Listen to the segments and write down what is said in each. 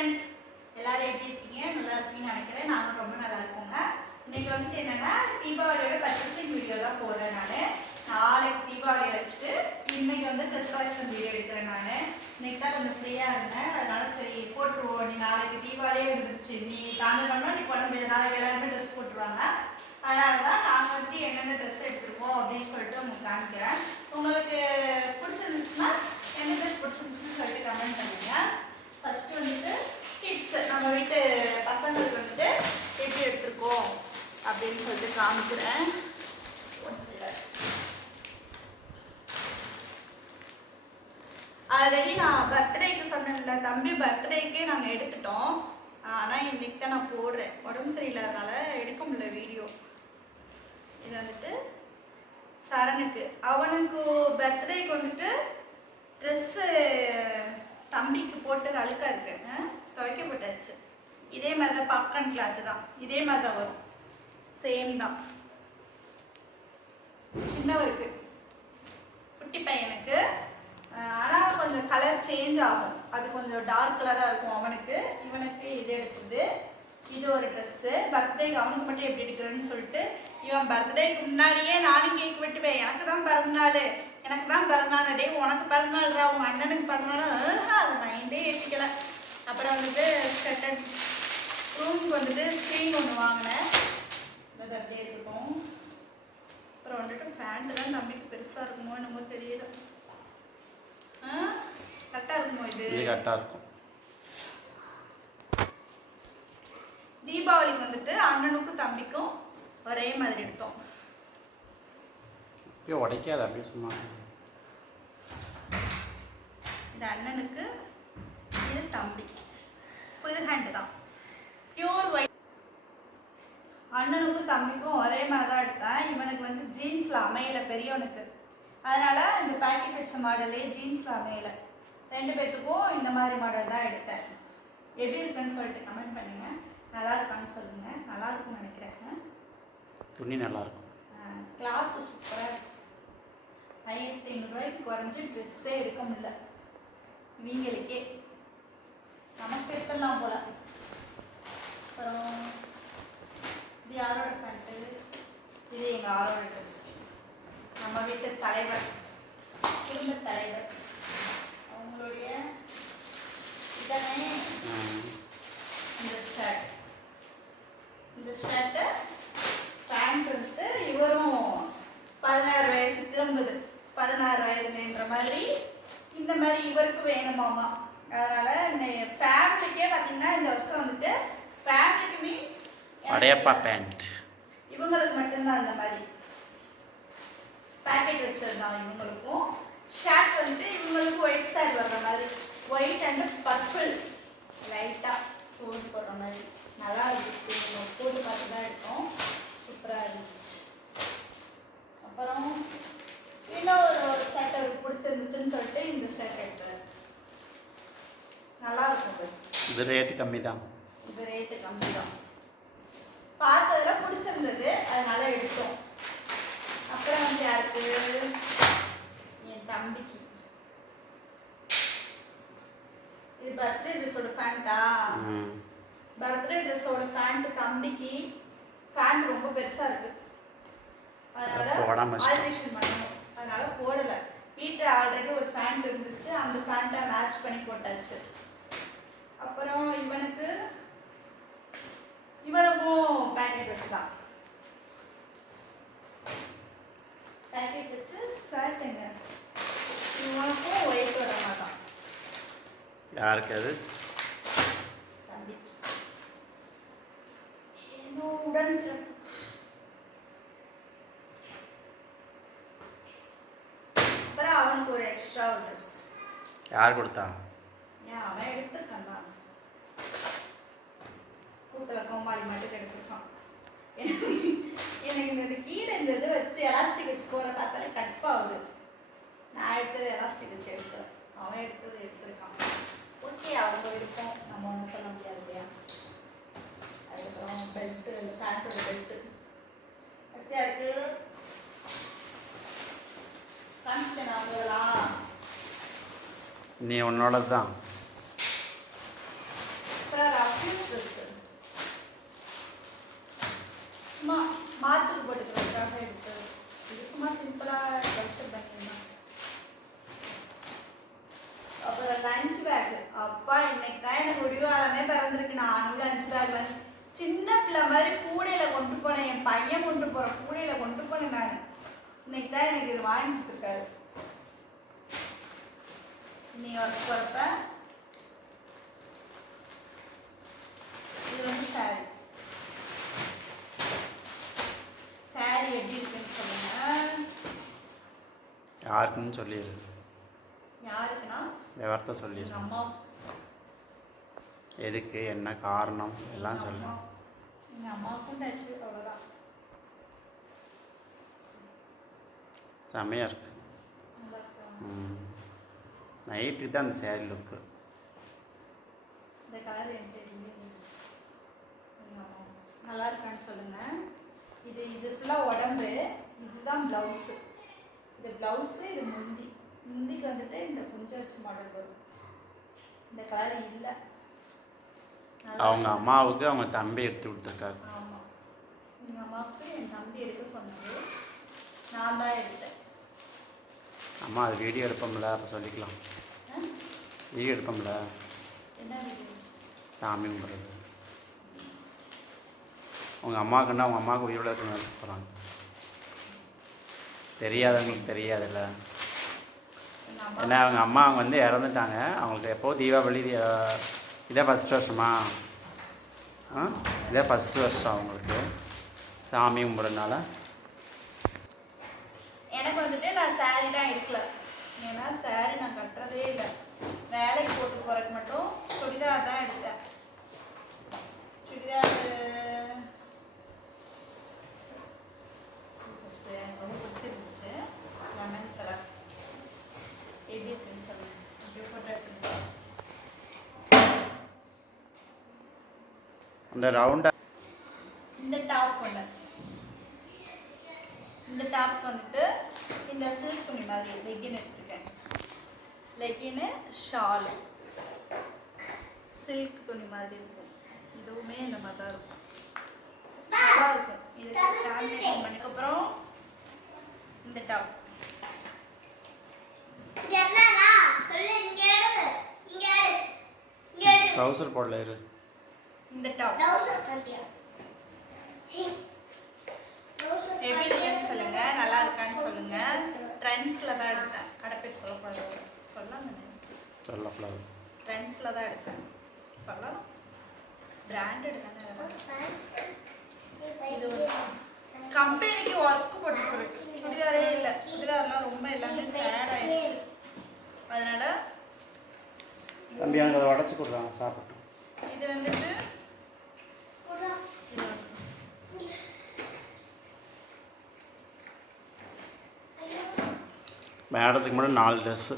Friends, எல்லாரும் எப்படி இருக்கீங்க? நல்லா இருக்கீங்கன்னு நினைக்கிறேன். நானும் ரொம்ப நல்லா இருக்கோங்க. இன்னைக்கு வந்துட்டு என்னன்னா தீபாவளியோட பர்ச்சேசிங் வீடியோ தான் போடுறேன். நாளைக்கு தீபாவளி வச்சுட்டு இன்னைக்கு வந்து ட்ரெஸ் கலெக்ஷன் வீடியோ எடுக்கிறேன். இன்னைக்கு தான் கொஞ்சம் ஃப்ரீயாக இருந்தேன், அதனால சரி போட்டுருவோம். நீ நாளைக்கு தீபாவளியே இருந்துச்சு, நீ தாண்டணும்னா நீ பண்ண முடியாது, நாளைக்கு எல்லாருமே ட்ரெஸ் போட்டுருவாங்க. அதனால தான் நாங்கள் வந்துட்டு என்னென்ன ட்ரெஸ் எடுத்துருக்கோம் அப்படின்னு சொல்லிட்டு உங்களுக்கு காமிக்கிறேன். உங்களுக்கு பிடிச்சிருந்துச்சுன்னா என்ன ட்ரெஸ் பிடிச்சிருந்துச்சுன்னு சொல்லிட்டு கமெண்ட் பண்ணுங்க. ஃபர்ஸ்ட் வந்துட்டு கிட்ஸ், நம்ம வீட்டு பசங்களுக்கு வந்துட்டு எப்படி எடுத்துருக்கோம் அப்படின்னு சொல்லிட்டு காமிக்கிறேன். ஆல்ரெடி நான் பர்த்டேக்கு சொன்னேன்ல, தம்பி பர்த்டேக்கே நாங்கள் எடுத்துட்டோம். ஆனால் இன்னைக்கு தான் நான் போடுறேன், உடம்பு சரியில்லாதனால எடுக்க முடியல வீடியோ. இது வந்துட்டு சரணுக்கு, அவனுக்கு பர்த்டேக்கு வந்துட்டு ட்ரெஸ்ஸு தம்பிக்கு போட்டது அழுக்காக இருக்கு, துவைக்க போட்டாச்சு. இதே மாதிரி தான் பாப்கார்ன் கிளாத்து தான், இதே மாதிரி தான் வரும், சேம் தான். சின்னவருக்கு, குட்டி பையனுக்கு, ஆனால் கொஞ்சம் கலர் சேஞ்ச் ஆகும், அது கொஞ்சம் டார்க் கலராக இருக்கும் அவனுக்கு. இவனுக்கு இது எடுக்குது. இது ஒரு ட்ரெஸ்ஸு. பர்த்டேக்கு அவனுக்கு மட்டும் எப்படி எடுக்கிறேன்னு சொல்லிட்டு, இவன் பர்த்டேக்கு முன்னாடியே நானும் கேக் வெட்டுவேன். எனக்கு தான் பிறந்தநாள், எனக்கு தான் பிறந்தநாள், டே உனக்கு பிறந்தநாள்ரா, உங்கள் அண்ணனுக்கு பிறந்தநாள், அது மைண்டே ஏற்றிக்கல. அப்புறம் வந்துட்டு ஸ்கர்டட் ரூமுக்கு வந்துட்டு ஸ்க்ரீன் ஒன்று வாங்கினேன், அது அப்படியே இருக்கட்டும். அப்புறம் வந்துட்டு பேண்ட்டு தான் தம்பிக்கு பெருசாக இருக்குமோ என்னமோ தெரியல. கரெக்டாக இருக்குமோ? இது கரெக்டாக இருக்கும். தீபாவளிக்கு வந்துட்டு அண்ணனுக்கும் தம்பிக்கும் ஒரே மாதிரி எடுத்தோம். உடைக்காது, அப்படியே சும்மா. இந்த அண்ணனுக்கு, இது தம்பிக்கு. ஃபுல் ஹேண்டு தான், பியூர் ஒயிட். அண்ணனுக்கும் தம்பிக்கும் ஒரே மாதிரி தான் எடுத்தேன். இவனுக்கு வந்து ஜீன்ஸில் அமையல பெரியவனுக்கு, அதனால் இந்த பேக்கெட் வச்ச மாடலே ஜீன்ஸில் அமையல. ரெண்டு பேர்த்துக்கும் இந்த மாதிரி மாடல் தான் எடுத்தேன். எப்படி இருக்குன்னு சொல்லிட்டு கமெண்ட் பண்ணுங்க. நல்லா இருக்கான்னு சொல்லுங்க. நல்லா இருக்கும்னு நினைக்கிறேன். துணி நல்லாயிருக்கும், கிளாத்து சூப்பராக இருக்கும். 1500 ரூபாய்க்கு குறைஞ்சி ட்ரெஸ்ஸே எடுக்க முடியல இவங்களுக்கே. நமக்கு எடுத்துடலாம் போல. அப்புறம் இது யாரோட பேண்ட்டு? இது எங்கள் ஆளோட ட்ரெஸ். நம்ம வீட்டு தலைவர், குடும்ப தலைவர், அவங்களுடைய இதனே இந்த ஷர்ட். இந்த ஷர்ட்டு பேண்ட் வந்துட்டு இவரும் 16 வயசு திரும்புது, 16 வயதுன்ற மாதிரி இந்த மாதிரி இவருக்கு வேணுமாமா. அதனால் இந்த ஃபேமிலிக்கே பார்த்தீங்கன்னா இந்த வருஷம் வந்துட்டு ஃபேமிலிக்கு மீன்ஸ் அடையப்பா பேண்ட் இவங்களுக்கு மட்டும்தான் அந்த மாதிரி பேக்கெட் வச்சிருந்தான். இவங்களுக்கும் ஷர்ட் வந்துட்டு இவங்களுக்கும் ஒயிட் ஷர்ட் வர்ற மாதிரி, ஒயிட் அண்ட் பர்பிள் லைட்டாக போட்டு போடுற மாதிரி நல்லா இருந்துச்சு. இவங்க போட்டு பார்த்து தான் எடுத்தோம், சூப்பராக இருந்துச்சு. அப்புறம் இன்னும் ஒரு ஷர்ட் அவருக்கு பிடிச்சிருந்துச்சுன்னு சொல்லிட்டு இந்த ஷர்ட் எடுத்தேன். நல்லா இருக்கும். இது ரேட்டு கம்மி தான், இது ரேட்டு கம்மி தான். பார்த்ததில் பிடிச்சிருந்தது, அதனால எடுத்தோம். அப்புறம் வந்து யாருக்கு? என் தம்பிக்கு. இது பர்த்டே ட்ரெஸ்ஸோட பேண்ட்டா? பர்த்டே ட்ரெஸ்ஸோட பேண்ட் தம்பிக்கு. பேண்ட் ரொம்ப பெருசாக இருக்கு, அதனால ஆல்ட்ரேஷன் பண்ணணும், அதனால போடலை. வீட்டில் ஆல்ரெடி ஒரு பேண்ட் இருந்துச்சு, அந்த பேண்ட்டை மேட்ச் பண்ணி போட்டாச்சு. அப்புறம் இவனுக்கும் பேக்கெட் வச்சுதான், பேக்கெட் வச்சு ஸ்கர்ட். என்ன இவனுக்கும் ஒயிட் வர மாட்டான். யாருக்கு அது? தம்பிக்கு. என்னுடன் அப்புறம் அவனுக்கு ஒரு எக்ஸ்ட்ரா ட்ரெஸ். யார் கொடுத்தா? அவன் எடுத்துருக்கான் தான், கூத்துல கோமாளி மட்டும் எடுத்துருக்கான். எனக்கு இந்த கீழே இந்த இது வச்சு எலாஸ்டிக் வச்சு போகிற பார்த்தாலே கட்பாகுது. நான் எடுத்தது எலாஸ்டிக் வச்சு எடுத்தேன், அவன் எடுத்தது எடுத்துருக்கான். ஓகே, அவங்க விருப்பம், நம்ம ஒன்றும் சொல்ல முடியாது இல்லையா. அதுக்கப்புறம் பெல்ட்டு, பேண்ட்டோட பெல்ட்டு வச்சா இருக்கு. கான்ஸ்டன் அவங்களா நீ உன்னோட தான். அதுக்காக எடுத்தது. இது சும்மா சிம்பிளாக கல்ச்சர் பண்ணியிருந்தேன். அப்புறம் லஞ்ச் பேக். அப்பா இன்னைக்கு தான் எனக்கு முடிவாலமே பிறந்திருக்கு. நானும் லஞ்ச் பேக்ல சின்ன பிள்ளை மாதிரி கூடையில் கொண்டு போனேன். என் பையன் கொண்டு போகிற கூடையில் கொண்டு போனேன் நான். இன்னைக்கு தான் எனக்கு இது வாங்கி கொடுத்துருக்காரு. நீ ஒர்க் போகிறப்ப இது வந்து சாரி. சாரி எப்படி இருக்குன்னு சொல்லுங்க. யாருக்குன்னு சொல்லிடு. யாருக்குன்னா விவரத்தை சொல்லிடு. எங்கள் அம்மா. எதுக்கு, என்ன காரணம் எல்லாம் சொல்லு. எங்கள் அம்மாவுக்கும் தச்சு, அவ்வளோதான். செம்மையாக இருக்கு. நைட்டுக்கு தான் அந்த சேரீ லுக்கு. இந்த கலர் எனக்கு நல்லா இருக்கான்னு சொல்லுங்கள். இது ஃபுல்லாக உடம்பு, இதுதான் ப்ளவுஸு. இது ப்ளவுஸு, இது முந்திக்கு வந்துட்டு இந்த கொஞ்சம் வச்சு மாடல் வரும். இந்த கலர் இல்லை. அவங்க அம்மாவுக்கு அவங்க தம்பி எடுத்து கொடுத்துருக்காரு. ஆமாம், எங்கள் அம்மாவுக்கு என் தம்பி எடுக்க சொன்னது, நான் தான் எடுத்தேன். அம்மா அது வீடியோ எடுப்போம்ல, அப்போ சொல்லிக்கலாம். வீடியோ எடுப்போம்ல. என்ன வீடியோ? சாமி கும்பிட்றது. உங்கள் அம்மாவுக்குன்னா அவங்க அம்மாவுக்கு உயிரோட இருக்கணும்னு நினச்சி போகிறாங்க. தெரியாதவங்களுக்கு தெரியாதுல்ல. ஏன்னா அவங்க அம்மா அவங்க வந்து இறந்துட்டாங்க. அவங்களுக்கு எப்போ தீபாவளி இதே ஃபஸ்ட் வருஷமா? இதே ஃபஸ்ட்டு வருஷம் அவங்களுக்கு சாமி கும்பிட்றதுனால. எனக்கு வந்துட்டு நான் சாரீலாம் எடுக்கல. ஏன்னா சாரீ நான் கட்டுறதே இல்லை. வேலைக்கு போட்டு போகிறதுக்கு மட்டும் சுடிதார் தான் எடுத்தேன். சுடிதார் ஃபஸ்ட்டு எனக்கு ரொம்ப பிடிச்சிருந்துச்சு. லெமன் கலர் எப்படி இருக்குன்னு சொல்லுங்கள். எப்படி ஃபோட்டோ எடுத்துருக்கேன். அந்த ரவுண்டாக இந்த டாப் ஒன்று. இந்த டாப்க்கு வந்துட்டு இந்த சில்க் துணி மாதிரி லெக்கின் எடுத்துருக்கேன். லெக்கின்னு ஷாலு சில்க் துணி மாதிரி இருக்கும். இதுவுமே இந்த மாதிரி தான் இருக்கும். நல்லா இருக்கும். இதுக்கு காம்பினேஷன் பண்ணதுக்கப்புறம் இந்த டாப். ட்ரௌசர் போடல இரு. இந்த டாப் எப்படி இருக்குன்னு சொல்லுங்க. நல்லா இருக்கான்னு சொல்லுங்க. ட்ரெண்ட்ஸில் தான் எடுத்தேன். கடை பேர் சொல்லக்கூடாது. சொல்லக்கூடாது. ட்ரெண்ட்ஸில் தான் எடுத்தேன். சொல்லலாம். பிராண்டட் தானே. இது ஒரு கம்பெனிக்கு ஒர்க் போட்டு போயிருக்கு. சுடிதாரே இல்லை. சுடிதார்லாம் ரொம்ப எல்லாமே சேட் ஆயிடுச்சு. அதனால தம்பி எனக்கு அதை உடச்சி கொடுறாங்க சாப்பிட்டோம். இது வந்துட்டு மேடத்துக்கு மட்டும் 4 ட்ரெஸ்ஸு.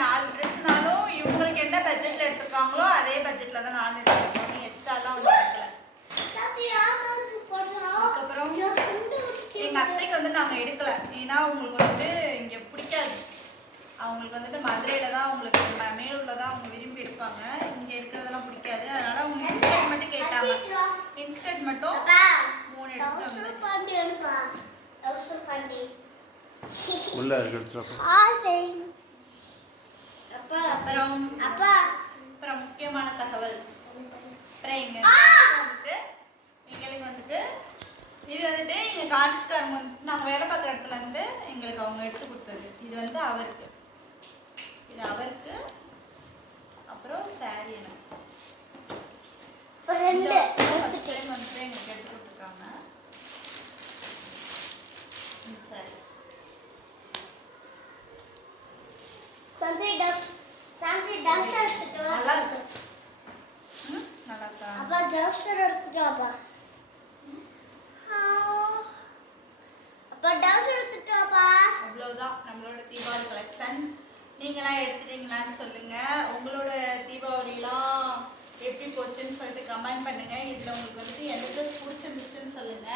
4 ட்ரெஸ்னாலும் இவங்களுக்கு என்ன பட்ஜெட்டில் எடுத்துருக்காங்களோ அதே பட்ஜெட்டில் தான் நான் எடுத்துருக்கேன். நீ எச்சாலாம் ஒன்றும் எடுக்கல. அதுக்கப்புறம் எங்கள் அத்தைக்கு வந்து நாங்கள் எடுக்கலை. ஏன்னா அவங்களுக்கு வந்துட்டு இங்கே பிடிக்காது. அவங்களுக்கு வந்துட்டு மதுரையில் தான், அவங்களுக்கு மேலூரில் தான் அவங்க விரும்பி எடுப்பாங்க. இங்கே இருக்கிறதெல்லாம் பிடிக்காது. அதனால் அவங்க இன்ஸ்கர்ட் மட்டும் கேட்டாங்க. இன்ஸ்கர்ட் மட்டும் 3 எடுத்துட்டு உள்ள இருக்கிறது. அப்புறம் முக்கியமான தகவல். அப்புறம் எங்களுக்கு வந்துட்டு இது வந்துட்டு எங்கள் காட்டுக்காரங்க வந்து நாங்கள் வேலை பார்க்குற இடத்துல இருந்து எங்களுக்கு அவங்க எடுத்து கொடுத்தது. இது வந்து அவருக்கு, இது அவருக்கு. அப்புறம் சாரி எனக்கு ஃபர்ஸ்ட் டைம் வந்துட்டு எங்களுக்கு எடுத்து கொடுத்துருக்காங்க. சாரி நல்லா இருக்கு. நல்லா இருக்கா? அவ்வளோதான் நம்மளோட தீபாவளி கலெக்ஷன். நீங்களாம் எடுத்துட்டீங்களான்னு சொல்லுங்க. உங்களோட தீபாவளிலாம் எப்படி போச்சுன்னு சொல்லிட்டு கமெண்ட் பண்ணுங்க. இதில் உங்களுக்கு வந்துட்டு எந்த ட்ரெஸ் பிடிச்சிருந்துச்சுன்னு சொல்லுங்க.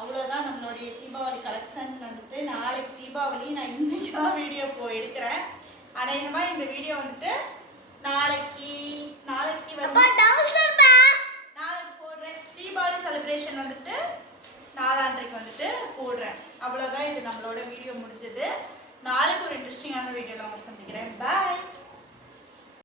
அவ்வளோதான் நம்மளுடைய தீபாவளி கலெக்ஷன் வந்துட்டு. நாளைக்கு தீபாவளி. நான் இன்னைக்கு தான் வீடியோ எடுக்கிறேன். அநேகமாக இந்த வீடியோ வந்துட்டு நாளைக்கு நாளைக்கு போடுறேன். தீபாவளி செலிப்ரேஷன் வந்துட்டு நாளான்றைக்கு வந்துட்டு போடுறேன். அவ்வளோதான், இது நம்மளோட வீடியோ முடிஞ்சது. நாளைக்கு ஒரு இன்ட்ரெஸ்டிங்கான வீடியோவில் அவங்க சந்திக்கிறேன். பாய்.